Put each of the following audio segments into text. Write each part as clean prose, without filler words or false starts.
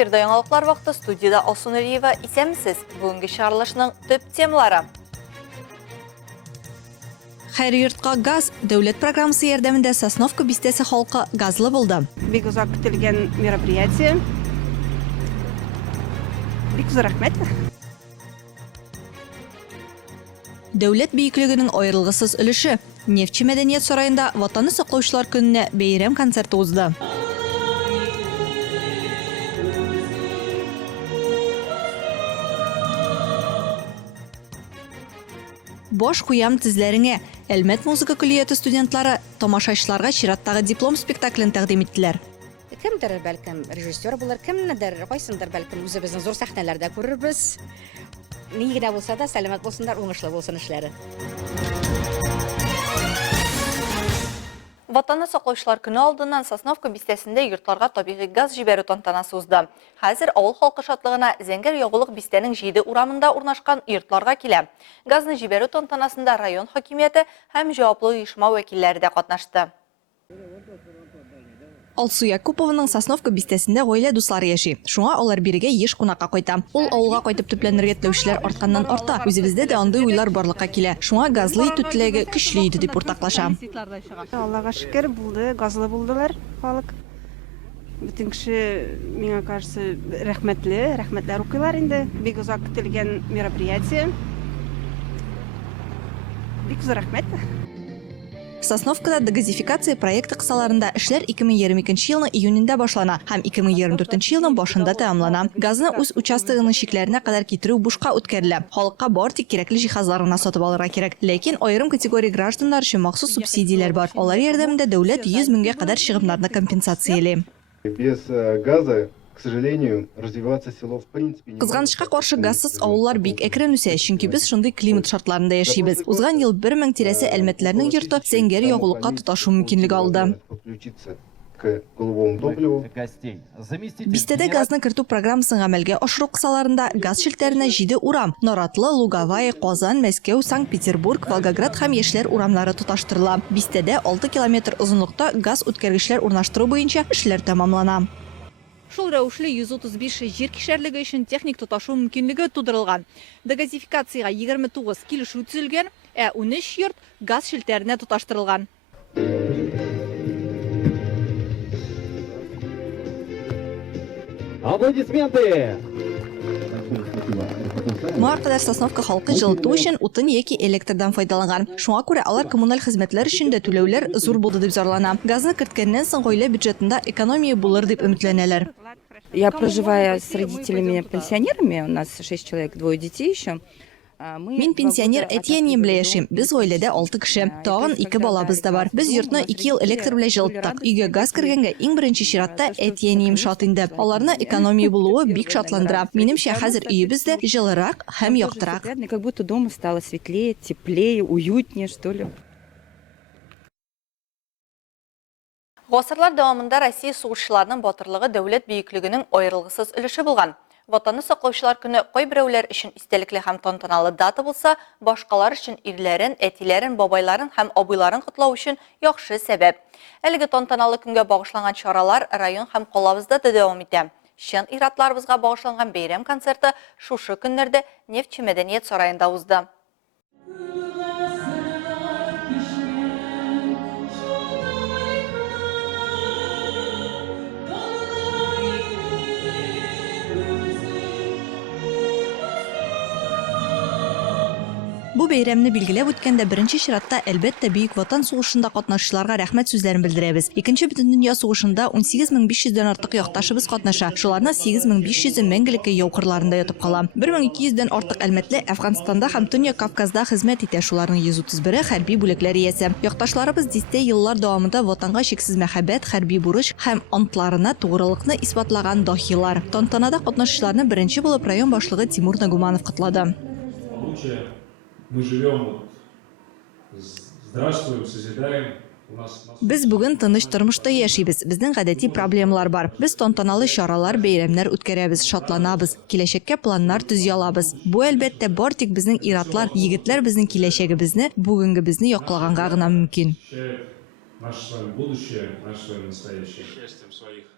Эфирда яңалыклар вакыты, студияда Алсу Нуриева. Исәнмесез? Бүгенге чыгарылышның төп темалары. Хәйри йортка газ дәүләт программасы ярдәмендә Сосновка бистәсе халкы газлы булды. Бик узак көтелгән мероприятие. Бик зур рәхмәт. Дәүләт бейеклегенең аерылгысыз өлеше. Нефтче мәдәният сараенда Ватанны саклаучылар көненә бәйрәм концерты узды. Бош куям тезләреңә. Әлмәт музыка көллияты студентлары тамашачыларга чираттагы диплом спектаклен тәкъдим иттеләр. Кемдер бәлкем режиссер булыр, кемнедер, кайсындыр бәлкем үзебезнең зур сәхнәләрдә күрербез. Ни генә булса да, сәламәт булсыннар, уңышлы булсын эшләре. Ватанны саклаучылар көне алдыннан Сосновка бистәсендә йортларга табигый газ җибәрү тантанасы узды. Хәзер авыл халкы шатлыгына Зәңгәр ягулык бистәнең 7 урамында урнашкан йортларга килә. Газны җибәрү тантанасында район хакимияте һәм җаваплы оешма вәкилләре дә катнашты. Алсу Якупованың Сосновка бистәсендә гаилә дуслары яши. Шуңа алар бирегә еш кунакка кайта. Ул авылга кайтып төпләнергә теләүчеләр артканнан арта. Үзебездә дә андый уйлар барлыкка килә. Шуңа газлы итү теләге көчле иде дип уртаклаша. Аллага шөкер, булды, газлы булдылар халык. Бүтән кеше, миңа кажется, рәхмәтләр укыйлар инде. Бик узак көтелгән мероприятие. Бик зур рәхмәт. Сосновкада дегазификация проекты кысаларында эшләр 2022 елның июнендә башлана һәм 2024 елның башында тәмамлана. Газны үз участогының чикләренә кадәр китерү бушка үткәрелә. Халыкка бар тик кирәкле җиһазларны сатып алырга кирәк. Ләкин аерым категория гражданнар өчен махсус субсидияләр бар. Алар ярдәмендә дәүләт 100 меңгә кадәр чыгымнарны компенсациялый. Без газа, к сожалению, развиваться село в принципе не может. Кызганычка каршы газсыз авыллар бик әкрен үсә, чөнки без шундый климат шартларында яшибез. Узган ел 1000 тирәсе Әлмәтләрнең йорты Зәңгәр ягулыкка тоташу мөмкинлеге алды. К голубому топливу. Бистәдә газны кертү программасын гамәлгә ашыру кысаларында газ шелтәренә 7 урам – Наратлы, Луговая, Казан, Мәскәү, Санкт-Петербург, Волгоград һәм яшьләр урамнары тоташтырыла. Бистәдә 6 километр озынлыкта газ үткәргечләр урнаштыру буенча эшләр тәмамлана. Шул рәвешле 135 җир кишәрлеге өчен техник тоташу мөмкинлеге тудырылган. Дегазификациягә 29 килешү төзелгән, 13 йорт газ шелтәренә тоташтырылган. Аплодисменты! Моңа кадәр Сосновка халкы җылыту өчен утын яки электрдан файдаланган. Шуңа күрә алар коммуналь хезмәтләр өчен дә түләүләр зур булды дип зарлана. Газны керткәннән соң гаилә бюджетында экономия булыр дип өметләнәләр. Я проживаю с родителями-пенсионерами, у нас 6 человек, 2 детей еще. Мин пенсионер әтиәнием белән яшим. Без гаиләдә 6 кеше. Тагын 2 балабыз да бар. Без йортны 2 ел электр белән җылыттык. Өйгә газ кергәнгә иң беренче чиратта әтиәнием шат инде. Аларны экономия булуы бик шатландыра. Минемчә, хәзер өебездә җылырак һәм яктырак. Как будто дома стало светлее, теплее, уютнее, что ли. Гасырлар дәвамында Россия сугышчыларының батырлыгы дәүләт бөеклегенең аерылгысыз өлеше булган. Ватанны саклаучылар көне кайберәүләр өчен истәлекле һәм тантаналы дата булса, башкалар өчен ирләрен, әтиләрен, бабайларын һәм абыйларын котлау өчен яхшы сәбәп. Әлеге тантаналы көнгә багышланган чаралар район һәм калабызда да дәвам итә. Чын иратларыбызга багышланган бәйрәм концерты шушы көннәрдә Нефтче мәдәният сараенда узды. Бу бәйрәмне билгеләп үткәндә беренче чиратта әлбәттә Бөек Ватан сугышында катнашучыларга рәхмәт сүзләрен белдерәбез. Икенче Бөтендөнья сугышында 18500 артык якташыбыз катнаша. Шуларның 8500 мәңгелеккә яу кырларында ятып кала. 1200 артык әлмәтле Әфганстанда һәм Төньяк Кавказда хезмәт итә. Шуларның 131-е хәрби бүлекләр иясе. Якташларыбыз дистә еллар дәвамында ватанга чиксез мәхәббәт, хәрби бурыч һәм антларына тугрылыкны исбатлаган дахилар. Тантанада катнашучыларны беренче булып район башлыгы Тимур Нагуманов котлады. Мы живем, здравствуем, созидаем. Без бүген тыныч тормышта яшибез. Безнең гадәти проблемалар бар. Без тантаналы чаралар, бәйрәмнәр үткәрәбез, шатланабыз, киләчәккә планнар төзәләбез. Бу әлбәттә бар тик безнең иратлар, егетләр безнең киләчәгебезне, бүгенгебезне яклаганга гына мөмкин. Наше с вами будущее, наше с вами настоящее. Счастьем своих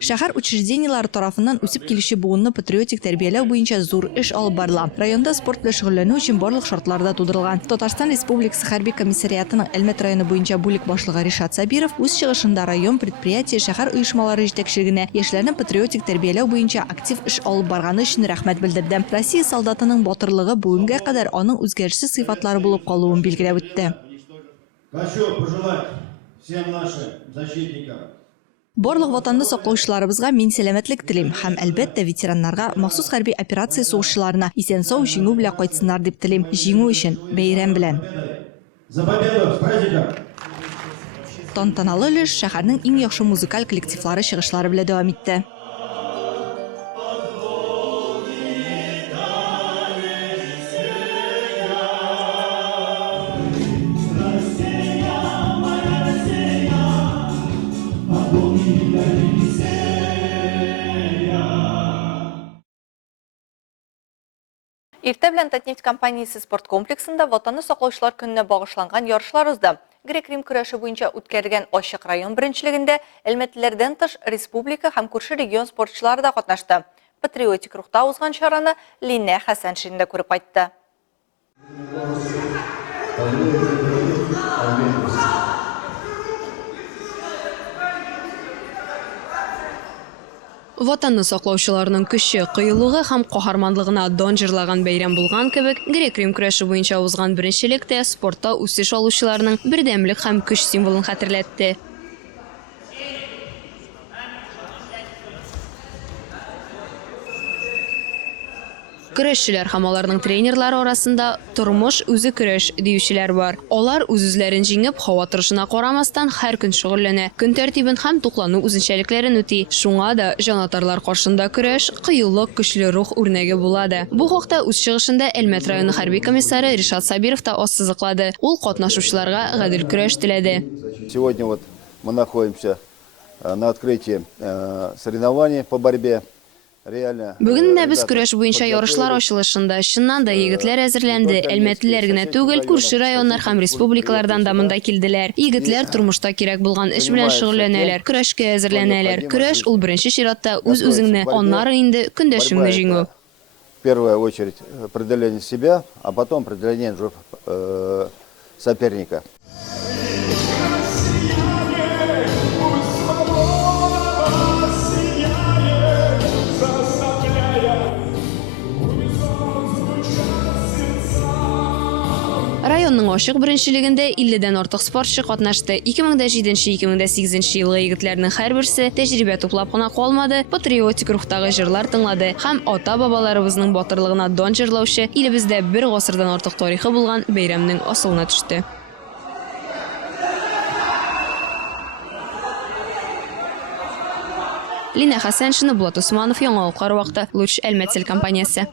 Шәһәр учреждениелары тарафыннан үсеп килүче буынны патриотик тәрбияләү буенча зур эш алып барыла. Районда спорт белән шөгыльләнү өчен барлык шартлар да тудырылган. Татарстан Республикасы хәрби комиссариатының Әлмәт районы буенча бүлек башлыгы Ришат Сабиров үз чыгышында район предприятие, шәһәр оешмалары җитәкчелегенә яшьләрне патриотик тәрбияләү буенча актив эш алып барганы өчен рәхмәт белдерде. Россия солдатының батырлыгы бүгенгә кадәр аның үзгәрешсез сыйфатлары булып калуын билгеләп үтте. Хочу пожелать всем нашим защитникам. Барлык ватанны саклаучыларыбызга мин сәламәтлек телим һәм әлбәттә ветераннарга, махсус хәрби операция сугышчыларына исән-сау җиңү белән кайтсыннар дип телим. Җиңү өчен бәйрәм белән. За победу, с праздником! Тантаналы өлеш шәһәрнең иң яхшы музыкаль коллективлары чыгышлары белән дәвам итте. Иртә белән Татнефть компаниясе спорт комплексында ватанны саклаучылар көненә багышланган ярышлар узды. Грек-Рим көрәше буенча үткәрелгән ачык район беренчелегендә Әлмәтлеләрдән тыш республика һәм күрше регион спортчылары да катнашты. Патриотик рухта узган чараны Линә Хәсәншин дә күреп кайтты. Ватанны саклаучыларның көче, кыюлыгы һәм каһарманлыгына дан җырлаган бәйрәм булган кебек, Грек-Рим көрәше буенча узган беренчелектә спортта үсеш алучыларның бердәмлек һәм көч символын хәтерләтте. Көрәшчеләр һәм аларның тренерлары арасында тормыш үзе көрәш диючеләр бар. Алар үз-үзләрен җиңеп, һава торышына карамастан һәр көн шөгыльләнә. Көн тәртибен һәм туклану үзенчәлекләрен үти. Шуңа да җанатарлар каршында көрәш кыюлык, көчле рух үрнәге булады. Бу хакта үз чыгышында Әлмәт районы хәрби комиссары Ришат Сабиров та ассызыклады. Ул катнашучыларга гадел көрәш теләде. Сегодня вот мы находимся на открытии соревнований по борьбе. Бүген без көрәш буенча ярышлар ачылышында чыннан да егетләр әзерләнде. Әлмәтлеләр генә түгел, күрше районнар һәм республикалардан да монда килделәр. Егетләр тормышта кирәк булган эш белән шөгыльләнәләр, көрәшкә әзерләнәләр. Көрәш ул беренче чиратта үз-үзеңне, аннары инде көндәшеңне җиңү. В первую очередь определение себя, а потом определение соперника. Районның ачык беренчелегендә 50дән артык спортчы катнашты. 2007-2008 елгы егетләрнең һәрберсе тәҗрибә туплап кына калмады, патриотик рухтагы җырлар тыңлады һәм ата-бабаларыбызның батырлыгына дан җырлаучы, илебездә бер гасырдан артык тарихы булган бәйрәмнең асылына төште. Линә Хәсәншина, Булат Усманов, Яңалыклар вакыты, Луч Әлмәт компаниясе.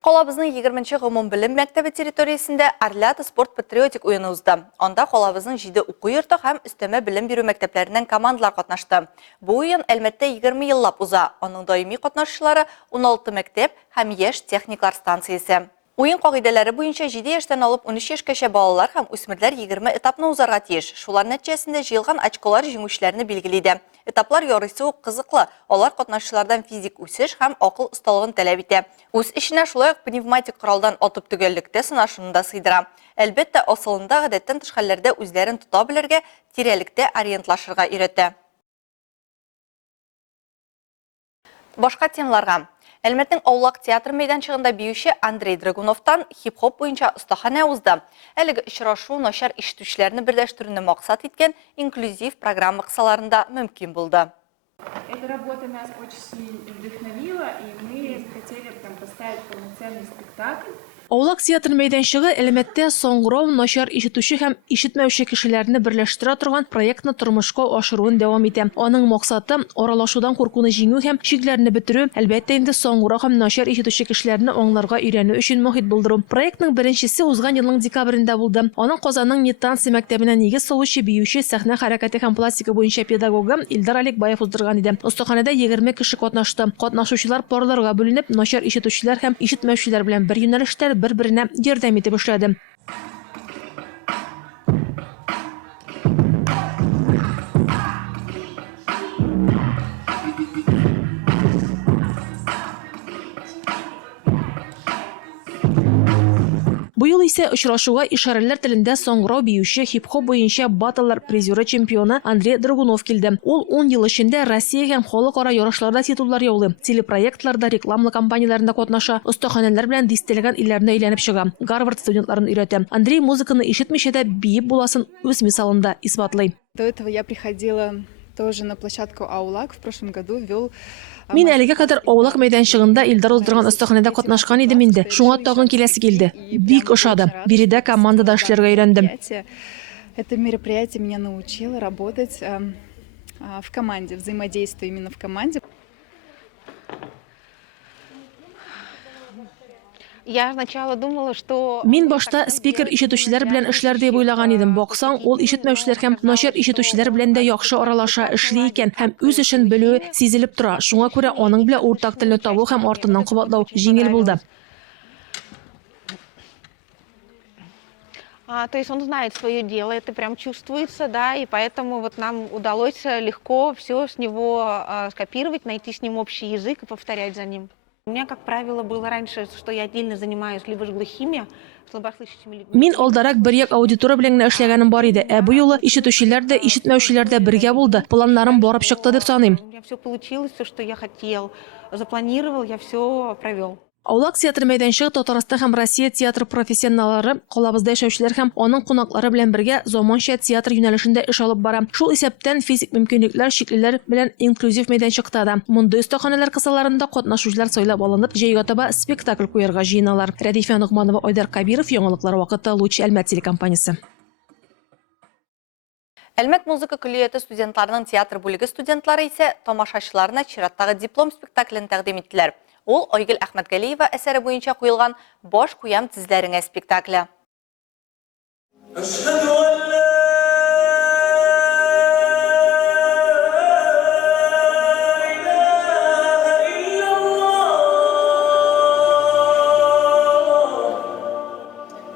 Калабызның 20-нче гомум белем мәктәбе территориясендә Арлята спорт патриотик уены узды. Анда калабызның 7 уку йорты һәм өстәмә белем бирү мәктәпләреннән командалар катнашты. Бу уен Әлмәттә 20 еллап уза. Аның даими катнашучылары 16 мәктәп һәм яшь техниклар станциясе. Уен кагыйдәләре буенча 7 яшьтән алып 13 яшькәчә балалар һәм үсмерләр 20 этапны узарга тиеш. Шулар нәтиҗәсендә җыелган очколар җиңүчеләрне билгеләде. Этаплар ярыйсы ук кызыклы. Алар катнашучылардан физик үсеш һәм акыл осталыгын таләп итә. Үз эшенә шулай ук пневматик коралдан атып төгәллектә сынашуны да сыйдыра. Әлбәттә, асылында гадәттән тыш хәлләрдә үзләрен тота белергә, тирәлектә ориентлашырга өйрәтә. Башка темаларга. Әлмәтнең Аулак театр мәйданчыгында биюче Андрей Драгуновтан хип-хоп буенча остахана узды. Әлеге очрашу начар ишетүчеләрне берләштерүне максат иткән инклюзив программа кысаларында мөмкин булды. Эта работа нас очень вдохновила, и мы хотели поставить полноценный спектакль. Аулак театр мәйданчыгы Әлмәттә соңгырау начар ишетүче һәм ишетмәүче кешеләрне берләштерә торган проектны тормышка ашыруын дәвам итә. Аның максаты аралашудан куркуны җиңү һәм шикләрне бетерү, әлбәттә инде соңгырау һәм начар ишетүче кешеләрне аңларга өйрәнү өчен мохит булдыру. Проектның беренчесе узган елның декабрендә булды. Аның Казанның Нетанция мәктәбенә нигез салучы биюче, сәхнә хәрәкәте һәм пластика буенча педагогы Илдар Алекбаев уздырган иде. Остаханәдә 20 кеше катнашты. Катнашучылар парларга бүленеп, начар ишетүчеләр һәм ишетмәүчеләр белән бер юнәлештә бер-беренә ярдәм итеп эшләде. исә очрашуга ишарәләр телендә соңгырау биюче хип-хоп буенча батллар призеры чемпионы Андрей Драгунов килде. Ул 10 ел эчендә Россия һәм халыкара ярышларда титуллар яулый. Телепроектларда, рекламлы кампанияларында катнаша, остаханәләр белән дистәләгән илләрне әйләнеп чыга. Гарвард студентларын өйрәтә. Андрей музыканы ишетмичә дә биеп буласын үз мисалында исбатлый. До этого я приходила тоже на площадку Аулак. В прошлом году вел... Мин әлегә кадәр Аулак мәйданчыгында Илдар уздырган остаханәдә катнашкан идем инде. Шуңа тагын киләсе килде. Бик ошады. Биредә командада эшләргә өйрәндем. Это мероприятие меня научило работать в команде, взаимодействию именно в команде. Я сначала думала, что... Мин башта спикер ишетүчеләр белән эшләр дип уйлаган идем. Баксаң, ул ишетмәүчеләр һәм начар ишетүчеләр белән дә яхшы аралаша, эшли икән һәм үз эшен белүе сизелеп тора. Шуңа күрә аның белән уртак телне табу һәм артыннан кабатлау җиңел булды. То есть он знает свое дело, это прям чувствуется, да, и поэтому вот нам удалось легко все с него скопировать, найти с ним общий язык и повторять за ним. У меня, как правило, было раньше, что я отдельно занимаюсь либо с глухими, слабослышащими людьми. Мин алдарак бер як аудитория белән генә эшләгәнем бар иде. Бу юлы ишетүчеләр дә, ишетмәүчеләр дә бергә булды. Планнарым барып чыкты дип саныйм. У меня все получилось, все, что я хотел, запланировал, я все провел. Аулак театр мәйданчыгы Татарстан һәм Россия театр профессионаллары, калабызда яшәүчеләр һәм аның кунаклары белән бергә заманча театр юнәлешендә эш алып бара. Шул исәптән физик мөмкинлекләр чиклеләр белән инклюзив мәйданчыкта да. Мондый остаханәләр кысаларында катнашучылар сайлап алынып, җәйгә таба спектакль куярга җыеналар. Рәдифә Нугманова, Айдар Кабиров, яңалыклар вакыты, Луч Әлмәт телекомпаниясе. Әлмәт музыка күллияте студентларының театр бүлеге студентлары исә тамашачыларына чираттагы диплом спектаклен тәкъдим иттеләр. Ул Айгөл Әхмәтгалиева әсәре буенча куелган Баш куям тезләреңә спектакле.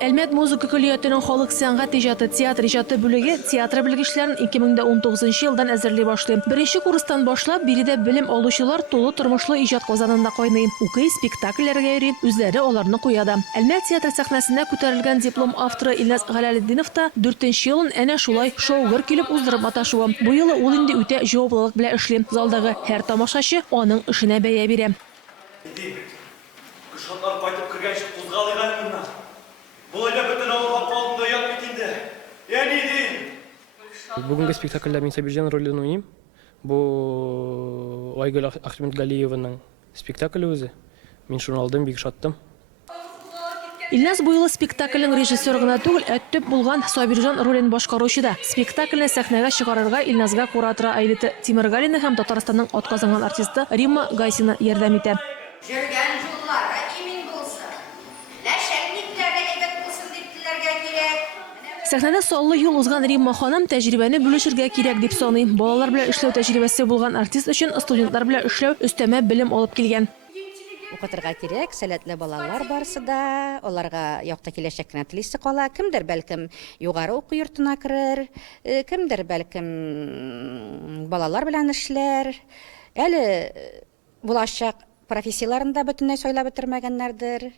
Әлмәт музыка күллиятенең халык сәнгать иҗаты театр иҗаты бүлеге театр белгечләрен 2019 елдан әзерли башлый. Беренче курстан башлап биредә белем алучылар тулы тормышлы иҗат казанында кайный. Укый, спектакльләргә йөри, үзләре аларны куяда. Әлмәт театр сәхнәсенә күтәрелгән диплом авторы Илназ Галәлетдинов та 4нче елын әнә шулай шоугыр килеп уздырып маташуы. Бу юлы ул инде үтә җаваплылык белән эшли. Залдагы һәр тамашачы аның эшенә бәя бирә. Бүгінгі спектакльда мен Сабиржан рөлін ойнаймын. Бұл Айгүл Ахметгалиеваның спектаклі өзі. Мен шуны алдым, бик шаттым. Илназ бу юлы спектакльнең режиссеры гына түгел, төп булган Сабиржан ролен башкаручы да. Спектакльне сәхнәгә чыгарырга Илназга кураторы Айлиты Тимергалина һәм Татарстанның атказанган артисты Римма Гайсина ярдәм итә. Жүргән юллары имин булса, ләшәнникләргә әйбәт булсын дип теләргә кирәк. Сәхнәдә саллы юл узган Римма ханым тәҗрибәне бүлешергә кирәк дип саный. Балалар белән эшләү тәҗрибәсе булган артист өчен студентлар белән эшләү өстәмә белем алып килгән. Укытырга кирәк, сәләтле балалар барсы да, аларга якта киләчәкне телисе кала, кемдер бәлкем югары уку йортына керер, кемдер бәлкем балалар белән эшләр. Әле булачак профессияларында бөтенләй сайлап бетермәгәннәрдер.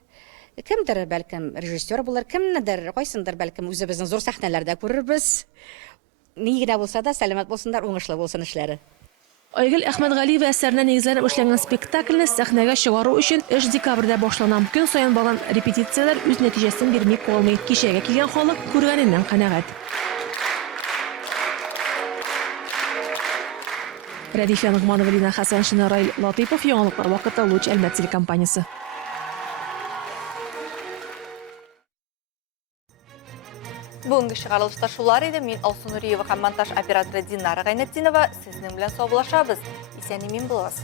Кемдер бәлкем режиссер булыр, кемнедер, кайсындыр бәлкем үзебезнең зур сәхнәләрдә күрербез. Ни генә булса да, сәламәт булсыннар, уңышлы булсын эшләре. Айгөл Әхмәтгалиева әсәренә нигезләнеп эшләнгән спектакльне сәхнәгә чыгару өчен эш декабрьдә башлана. Көн саен барган репетицияләр үз нәтиҗәсен бирми калмый. Кичәгә килгән халык күргәненнән канәгать. Рәдифә Нугманова, Лина Хәсән, Раил Латыйпов, яңалыклар вакыты, Луч Әлмәт телекомпаниясе. Бүгінгі шығарылышта шулар еді. Мен Алсу Нуриева һәм монтаж операторы Динара Гайнетдинова сезнең белән саубуллашабыз. Исән-имин булыгыз.